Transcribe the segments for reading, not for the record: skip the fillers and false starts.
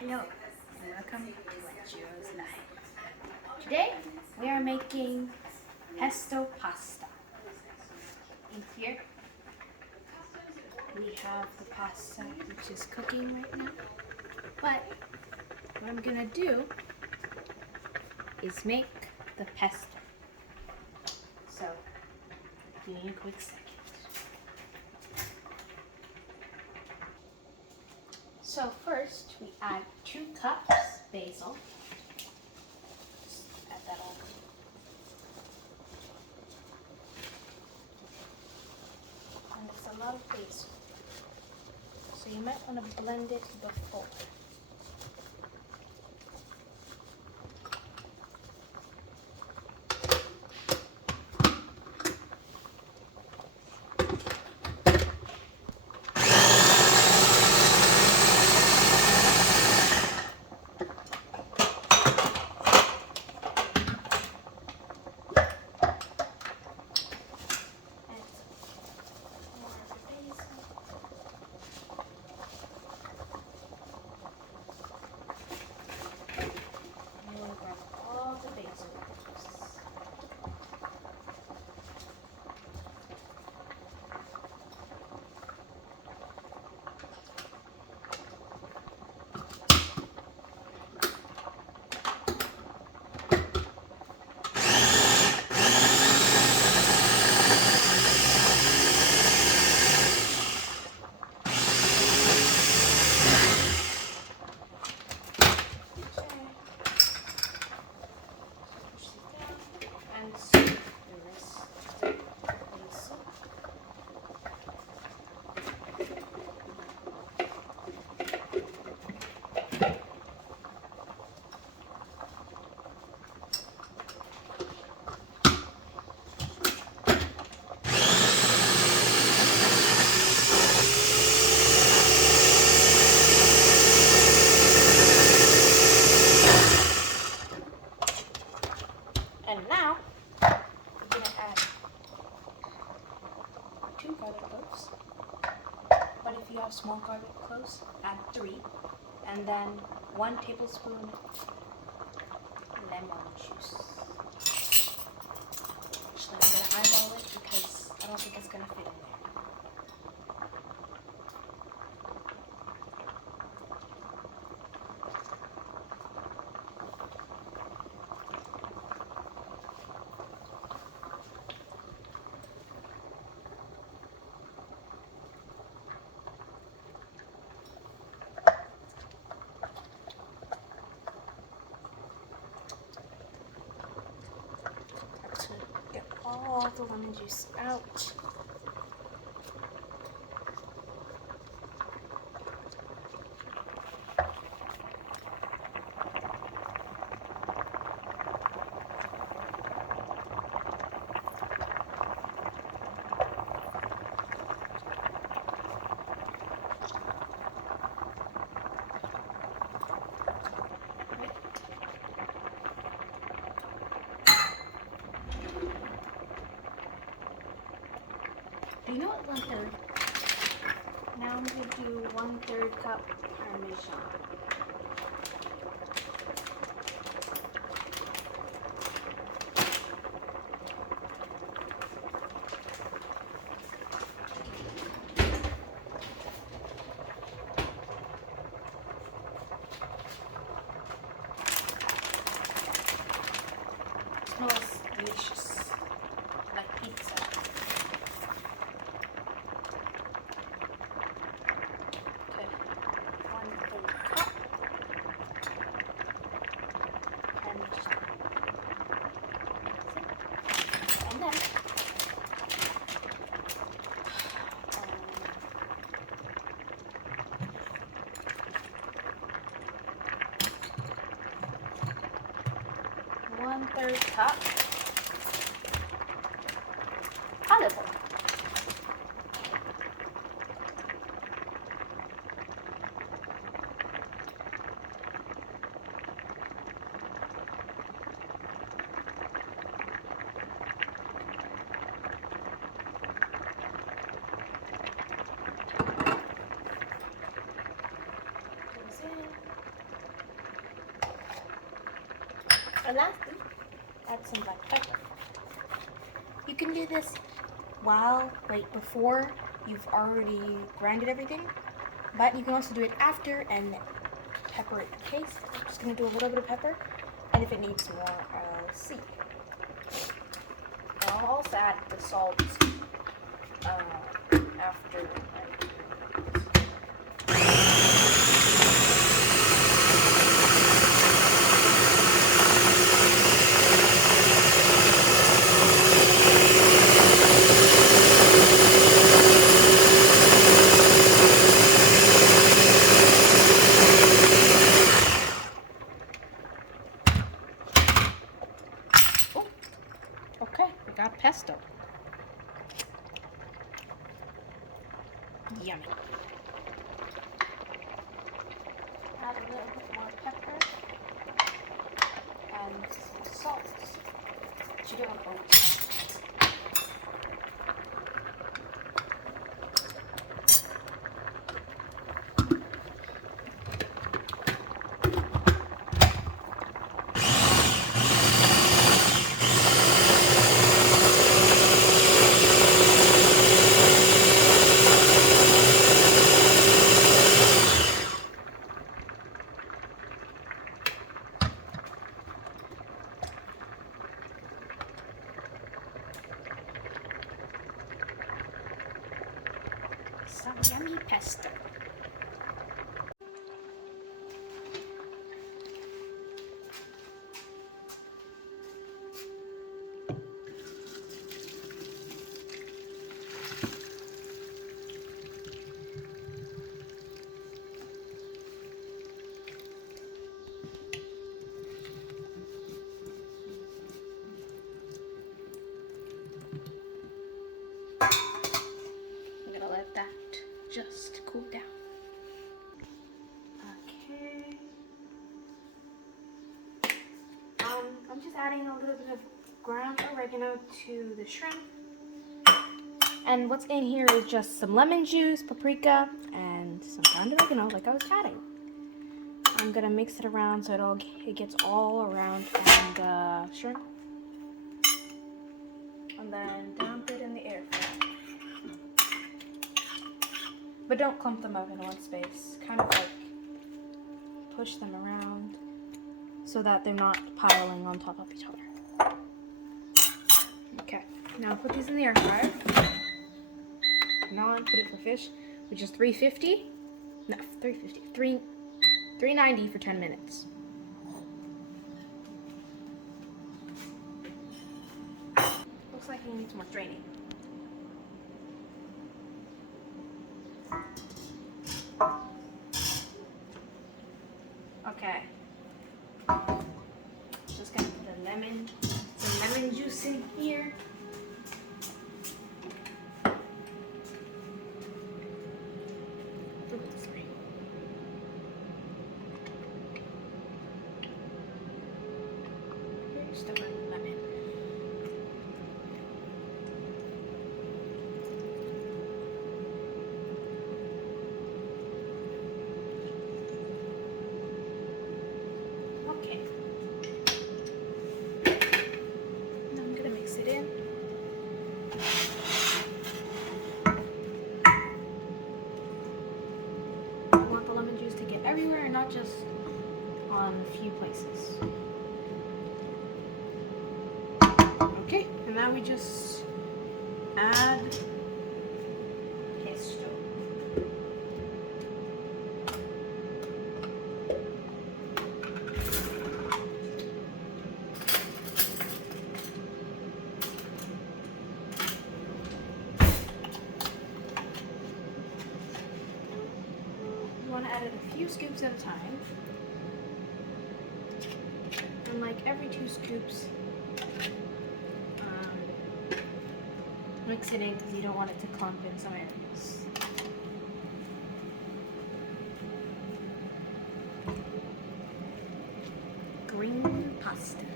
Hello and welcome to Angio's Life. Today we are making pesto pasta. In here we have the pasta which is cooking right now. But what I'm gonna do is make the pesto. So give me a quick second. So first we add 2 cups basil. Just add that on. And it's a lot of basil. So you might want to blend it before. And now we're going to add 2 garlic cloves. But if you have small garlic cloves, add 3. And then 1 tablespoon lemon juice. Actually, I'm going to eyeball it because I don't think it's going to fit in there. To get all the lemon juice out. You know what, 1/3? Now I'm going to do 1/3 cup Parmesan. It smells delicious, like pizza. And then one-third cup olive oil. Goes in. And lastly, add some black pepper. You can do this before you've already grinded everything, but you can also do it after and pepper it in case. I'm just going to do a little bit of pepper, and if it needs more, I'll see. I'll also add the salt after I do this. Okay, we got pesto. Yummy. Add a little bit more pepper and salt. But you don't want to overdo it. Some yummy pesto. I'm gonna let that just cool down. Okay. I'm just adding a little bit of ground oregano to the shrimp. And what's in here is just some lemon juice, paprika, and some ground oregano like I was adding. I'm gonna mix it around so it gets all around and shrimp. And then dump it in the air fryer. But don't clump them up in one space. Kind of like push them around so that they're not piling on top of each other. Okay, now put these in the air fryer. Now I put it for fish, which is 390 for 10 minutes. Looks like it needs more straining. Okay. Just gonna put some lemon juice in here. Here's the lemon. Okay. Now I'm gonna mix it in. I want the lemon juice to get everywhere and not just on a few places. Okay, and now we just add pesto. You want to add it a few scoops at a time. And like every 2 scoops, mix it in because you don't want it to clump in some areas. Green pasta.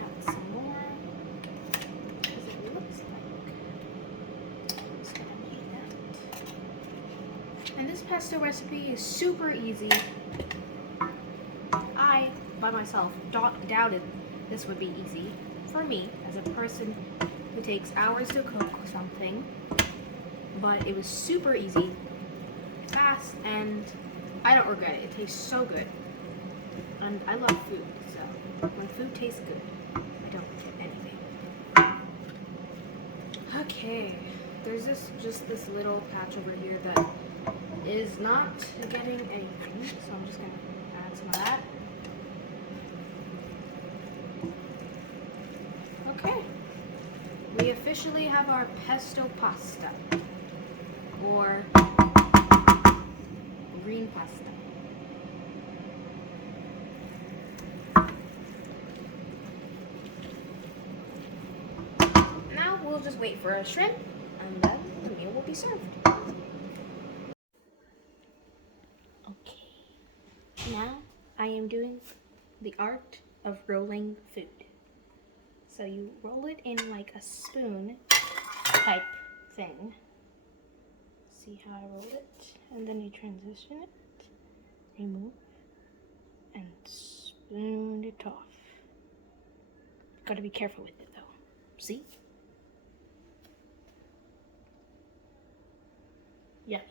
Add some more because it looks like pesto recipe is super easy. I, by myself, doubted this would be easy for me as a person who takes hours to cook something, but it was super easy, fast, and I don't regret it. It tastes so good, and I love food, so when food tastes good, I don't regret anything. Okay, there's just this little patch over here that is not getting anything, so I'm just gonna add some of that. Okay, we officially have our pesto pasta, or green pasta. Now we'll just wait for a shrimp, and then the meal will be served. Okay, now I am doing the art of rolling food. So you roll it in like a spoon type thing. See how I roll it? And then you transition it, remove, and spoon it off. Gotta be careful with it though. See? Yeah.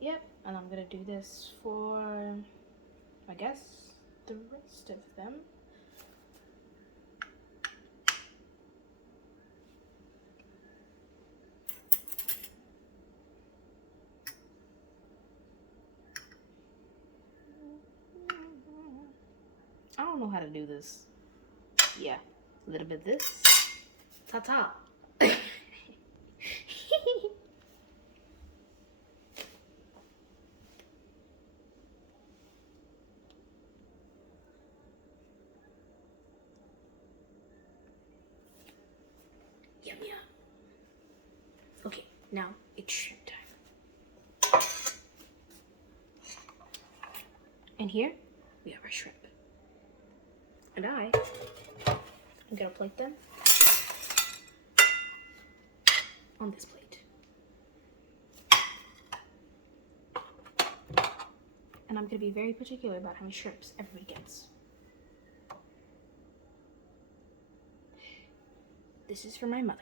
Yep, and I'm gonna do this for, I guess, the rest of them. I don't know how to do this. Yeah, a little bit this. Ta-ta. Yum yum. Okay, now it's shrimp time. And here we have our shrimp. And I'm gonna plate them on this plate. And I'm gonna be very particular about how many shrimps everybody gets. This is for my mother.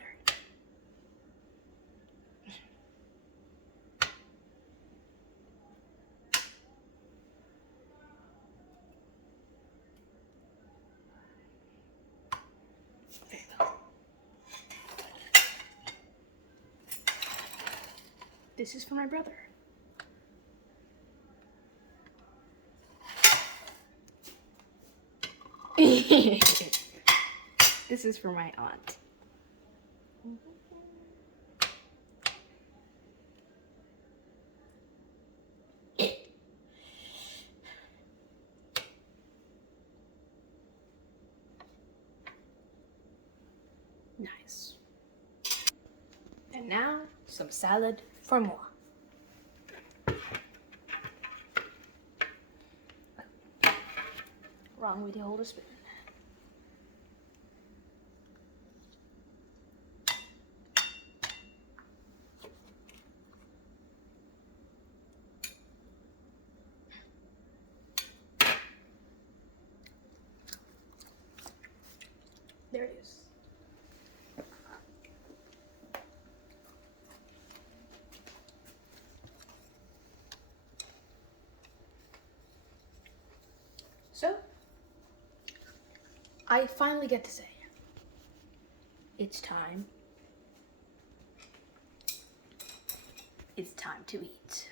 Very well. This is for my brother. This is for my aunt. Nice. And now some salad for moi. Wrong way to hold a spoon. There it is. So, I finally get to say, it's time. It's time to eat.